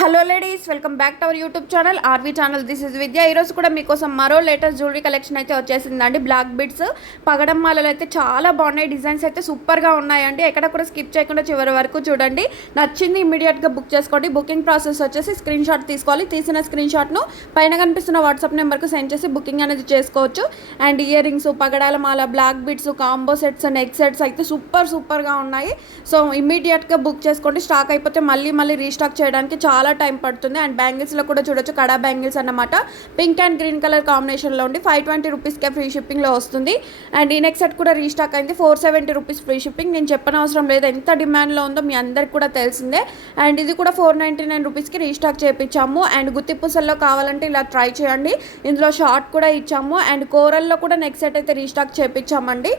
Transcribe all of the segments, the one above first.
Hello ladies, welcome back to our YouTube channel RV channel. This is Vidya. ఈరోజు కూడా మీకోసం మరో లేటెస్ట్ జ్యువెలరీ కలెక్షన్ అయితే వచ్చేసిందండి. బ్లాక్ బిడ్స్ పగడం మాలలు అయితే చాలా బాగున్నాయి. డిజైన్స్ అయితే సూపర్గా ఉన్నాయండి. ఎక్కడ కూడా స్కిప్ చేయకుండా చివరి వరకు చూడండి. నచ్చింది ఇమీడియట్గా బుక్ చేసుకోండి. బుకింగ్ ప్రాసెస్ వచ్చేసి స్క్రీన్ షాట్ తీసుకోవాలి. తీసిన స్క్రీన్ షాట్ను పైన కనిపిస్తున్న వాట్సాప్ నెంబర్కు సెండ్ చేసి బుకింగ్ అనేది చేసుకోవచ్చు. అండ్ ఇయర్ రింగ్స్, పగడాల మాల, black beads, combo sets, neck sets అయితే సూపర్గా ఉన్నాయి. సో ఇమీడియట్గా బుక్ చేసుకోండి. స్టాక్ అయిపోతే మళ్ళీ రీస్టాక్ చేయడానికి చాలా టైం పడుతుంది. అండ్ బ్యాంగిల్స్లో కూడా చూడొచ్చు, కడా బ్యాంగిల్స్ అన్నమాట. పింక్ అండ్ గ్రీన్ కలర్ కాంబినేషన్లో ఉండి 520 రూపీస్కే ఫ్రీ షిప్పింగ్లో వస్తుంది. అండ్ ఈ నెక్స్ట్ సెట్ కూడా రీస్టాక్ అయింది. 470 రూపీస్ ఫ్రీ షిప్పింగ్. నేను చెప్పనవసరం లేదు, ఎంత డిమాండ్లో ఉందో మీ అందరికి కూడా తెలిసిందే. అండ్ ఇది కూడా 499 రూపీస్కి రీస్టాక్ చేయించాము. అండ్ గుత్తి పూసల్లో కావాలంటే ఇలా ట్రై చేయండి. ఇందులో షార్ట్ కూడా ఇచ్చాము. అండ్ కోరల్లో కూడా నెక్స్ట్ సెట్ అయితే రీస్టాక్ చేయించామండి.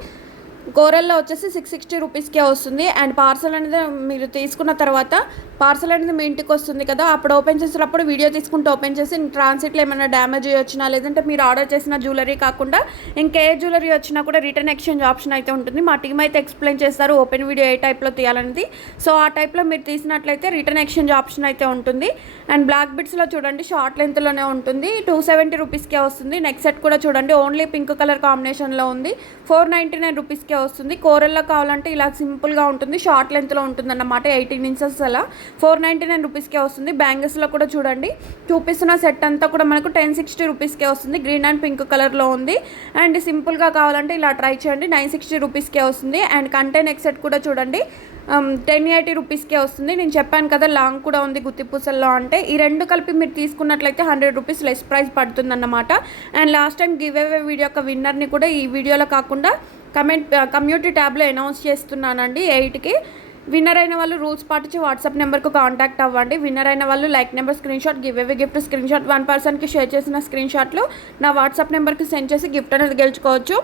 కోరల్లో వచ్చేసి 660 రూపీస్కే వస్తుంది. అండ్ పార్సల్ అనేది మీరు తీసుకున్న తర్వాత పార్సల్ అనేది మీ ఇంటికి వస్తుంది కదా, అప్పుడు ఓపెన్ చేసేటప్పుడు వీడియో తీసుకుంటూ ఓపెన్ చేసి ట్రాన్సిట్లో ఏమైనా డ్యామేజ్ వచ్చినా, లేదంటే మీరు ఆర్డర్ చేసిన జ్యువెలరీ కాకుండా ఇంకే జ్యువెలరీ వచ్చినా కూడా రిటర్న్ ఎక్స్చేంజ్ ఆప్షన్ అయితే ఉంటుంది. మా టీం అయితే ఎక్స్ప్లెయిన్ చేస్తారు ఓపెన్ వీడియో ఏ టైప్లో తీయాలనేది. సో ఆ టైప్లో మీరు తీసినట్లయితే రిటర్న్ ఎక్స్చేంజ్ ఆప్షన్ అయితే ఉంటుంది. అండ్ బ్లాక్ బిడ్స్లో చూడండి, షార్ట్ లెంత్లోనే ఉంటుంది. 270 రూపీస్కే వస్తుంది. నెక్స్ట్ సెట్ కూడా చూడండి, ఓన్లీ పింక్ కలర్ కాంబినేషన్లో ఉంది. 499 రూపీస్కే వస్తుంది. కోరల్లో కావాలంటే ఇలా సింపుల్గా ఉంటుంది, షార్ట్ లెంత్లో ఉంటుంది అన్నమాట. 18 ఇంచెస్ అలా 499 రూపీస్కే వస్తుంది. బ్యాంగిల్స్లో కూడా చూడండి, చూపిస్తున్న సెట్ అంతా కూడా మనకు 1060 రూపీస్కే వస్తుంది. గ్రీన్ అండ్ పింక్ కలర్లో ఉంది. అండ్ సింపుల్గా కావాలంటే ఇలా ట్రై చేయండి, 960 రూపీస్కే వస్తుంది. అండ్ కంటే నెక్స్ట్ సెట్ కూడా చూడండి, 1080 రూపీస్కే వస్తుంది. నేను చెప్పాను కదా లాంగ్ కూడా ఉంది గుత్తి పూసల్లో అంటే. ఈ రెండు కలిపి మీరు తీసుకున్నట్లయితే 100 రూపీస్ లెస్ ప్రైస్ పడుతుందన్నమాట. And last time give away video యొక్క విన్నర్ని కూడా ఈ వీడియోలో కాకుండా కమ్యూనిటీ ట్యాబ్లో అనౌన్స్ చేస్తున్నానండి 8కి. విన్నర్ అయిన వాళ్ళు రూల్స్ పాటించి వాట్సాప్ నెంబర్కు కాంటాక్ట్ అవ్వండి. విన్నర్ అయిన వాళ్ళు like number screen shot, give away gift screen shot, 1 పర్సన్కి షేర్ చేసిన స్క్రీన్ షాట్లు నా వాట్సాప్ నెంబర్కి సెండ్ చేసి గిఫ్ట్ అనేది గెలుచుకోవచ్చు.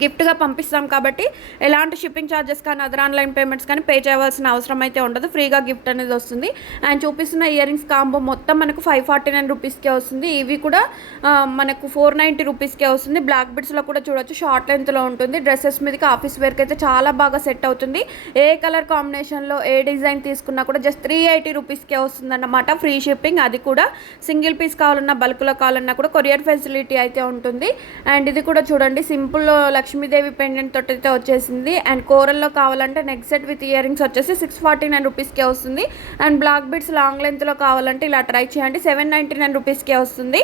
గిఫ్ట్గా పంపిస్తాం కాబట్టి ఎలాంటి షిప్పింగ్ ఛార్జెస్ కానీ అదర్ ఆన్లైన్ పేమెంట్స్ కానీ పే చేయవలసిన అవసరం అయితే ఉండదు. ఫ్రీగా గిఫ్ట్ అనేది వస్తుంది. అండ్ చూపిస్తున్న ఇయర్ రింగ్స్ కాంబో మొత్తం మనకు 549 రూపీస్కే వస్తుంది. ఇవి కూడా మనకు 490 రూపీస్కే వస్తుంది. బ్లాక్ బిడ్స్లో కూడా చూడొచ్చు, షార్ట్ లెంత్లో ఉంటుంది. డ్రెస్సెస్ మీదకి, ఆఫీస్ వేర్కి అయితే చాలా బాగా సెట్ అవుతుంది. ఏ కలర్ కాంబినేషన్లో ఏ డిజైన్ తీసుకున్నా కూడా జస్ట్ 380 రూపీస్కే వస్తుంది అన్నమాట. ఫ్రీ షిప్పింగ్, అది కూడా సింగిల్ పీస్ కావాలన్నా బల్క్లో కావాలన్నా కూడా కొరియర్ ఫెసిలిటీ అయితే ఉంటుంది. అండ్ ఇది కూడా చూడండి, సింపుల్ లక్ష్మీదేవి పెండెంట్ తోటి అయితే వచ్చేసింది. అండ్ కోరల్లో కావాలంటే next set with ear rings వచ్చేసి 649 రూపీస్కే వస్తుంది. అండ్ బ్లాక్ బిడ్స్ లాంగ్ లెంత్లో కావాలంటే ఇలా ట్రై చేయండి, 799 రూపీస్కే వస్తుంది.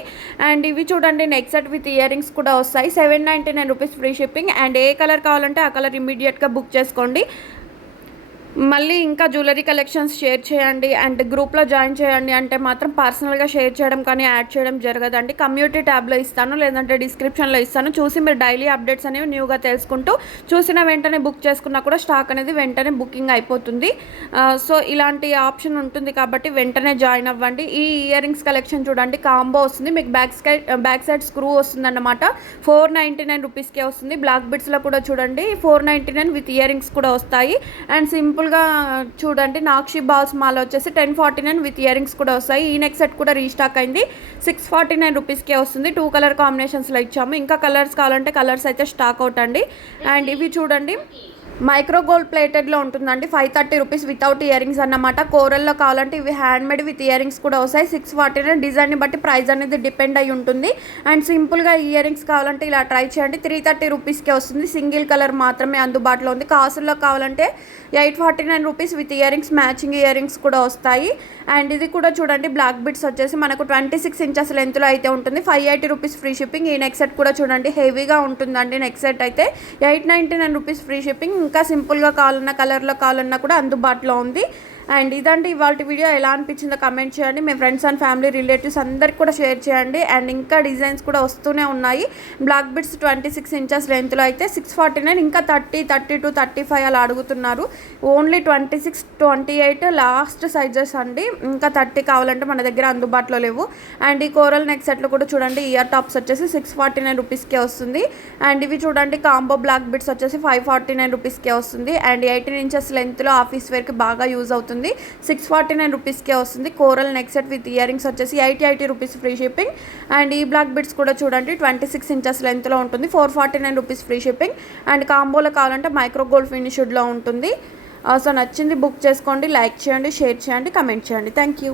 అండ్ ఇవి చూడండి, next set with ear rings కూడా వస్తాయి, 799 rupees free shipping. And A colour కావాలంటే ఆ కలర్ ఇమీడియట్గా బుక్ చేసుకోండి. మళ్ళీ ఇంకా జ్యువెలరీ కలెక్షన్స్ షేర్ చేయండి అండ్ గ్రూప్లో జాయిన్ చేయండి అంటే మాత్రం పర్సనల్గా షేర్ చేయడం కానీ యాడ్ చేయడం జరగదండి. కమ్యూనిటీ ట్యాబ్లో ఇస్తాను, లేదంటే డిస్క్రిప్షన్లో ఇస్తాను. చూసి మీరు డైలీ అప్డేట్స్ అనేవి న్యూగా తెలుసుకుంటూ చూసిన వెంటనే బుక్ చేసుకున్నా కూడా స్టాక్ అనేది వెంటనే బుకింగ్ అయిపోతుంది. సో ఇలాంటి ఆప్షన్ ఉంటుంది కాబట్టి వెంటనే జాయిన్ అవ్వండి. ఈ ఇయర్ రింగ్స్ కలెక్షన్ చూడండి, కాంబో వస్తుంది మీకు, బ్యాక్ సైడ్ స్క్రూ వస్తుంది అన్నమాట. 499 రూపీస్కే వస్తుంది. బ్లాక్ బిడ్స్లో కూడా చూడండి 499 విత్ ఇయర్ రింగ్స్ కూడా వస్తాయి. అండ్ సింపుల్గా చూడండి, నాక్షి బాల్స్ మాల వచ్చేసి 1049 విత్ ఇయర్ రింగ్స్ కూడా వస్తాయి. ఈ నెక్స్ట్ సెట్ కూడా రీస్టాక్ అయింది, 649 రూపీస్కే వస్తుంది. 2 కలర్ కాంబినేషన్స్లో ఇచ్చాము. ఇంకా కలర్స్ కావాలంటే కలర్స్ అయితే స్టాక్ అవుట్ అండి. అండ్ ఇవి చూడండి, మైక్రో గోల్డ్ ప్లేటెడ్లో ఉంటుందండి, 530 రూపీస్ వితౌట్ ఇయర్ రింగ్స్ అన్నమాట. కోరల్లో కావాలంటే ఇవి హ్యాండ్మేడ్ విత్ ఇయర్ రింగ్స్ కూడా వస్తాయి. 649 డిజైన్ని బట్టి ప్రైస్ అనేది డిపెండ్ అయి ఉంటుంది. అండ్ సింపుల్గా ఇయర్ రింగ్స్ కావాలంటే ఇలా ట్రై చేయండి, 330 రూపీస్కే వస్తుంది. సింగిల్ కలర్ మాత్రమే అందుబాటులో ఉంది. కాసుల్లో కావాలంటే 849 rupees with ear rings, matching ear rings కూడా వస్తాయి. అండ్ ఇది కూడా చూడండి, బ్లాక్ బిడ్స్ వచ్చేసి మనకు 26 ఇంచెస్ లెంత్లో అయితే ఉంటుంది, 580 రూపీస్ ఫ్రీ షిప్పింగ్. ఈ నెక్స్ట్ సెట్ కూడా చూడండి, హెవీగా ఉంటుందండి. నెక్స్ట్ సెట్ అయితే 899 రూపీస్ ఫ్రీ షిప్పింగ్. ఇంకా సింపుల్గా కావాలన్నా కలర్లో కావాలన్నా కూడా అందుబాటులో ఉంది. అండ్ ఇదండి ఇవాళ వీడియో. ఎలా అనిపించిందో కమెంట్ చేయండి. మీ ఫ్రెండ్స్ అండ్ ఫ్యామిలీ రిలేటివ్స్ అందరికి కూడా షేర్ చేయండి. అండ్ ఇంకా డిజైన్స్ కూడా వస్తూనే ఉన్నాయి. బ్లాక్ బిడ్స్ 26 ఇంచెస్ లెంత్లో అయితే 649, ఇంకా 30, 32, 35 అలా అడుగుతున్నారు. ఓన్లీ 26, 28 లాస్ట్ సైజెస్ అండి. ఇంకా 30 కావాలంటే మన దగ్గర అందుబాటులో లేవు. అండ్ ఈ కోరల్ నెక్ సెట్లు కూడా చూడండి, ఇయర్ టాప్స్ వచ్చేసి 649 రూపీస్కే వస్తుంది. అండ్ ఇవి చూడండి, కాంబో బ్లాక్ బిడ్స్ వచ్చేసి 549 రూపీస్కే వస్తుంది. అండ్ 18 ఇంచెస్ లెంత్లో ఆఫీస్ వేర్కి బాగా యూజ్ అవుతుంది, 649 రూపీస్కే వస్తుంది. Coral neck set with ear rings వచ్చేసి 80 రూపీస్ ఫ్రీ షిప్పింగ్. అండ్ ఈ బ్లాక్ బిడ్స్ కూడా చూడండి, 26 ఇంచెస్ లెంత్లో ఉంటుంది, 449 రూపీస్ ఫ్రీ షిప్పింగ్. అండ్ కాంబోలో కావాలంటే మైక్రో గోల్డ్ ఫినిష్డ్లో ఉంటుంది. సో నచ్చింది బుక్ చేసుకోండి, లైక్ చేయండి, షేర్ చేయండి, కమెంట్ చేయండి. Thank you.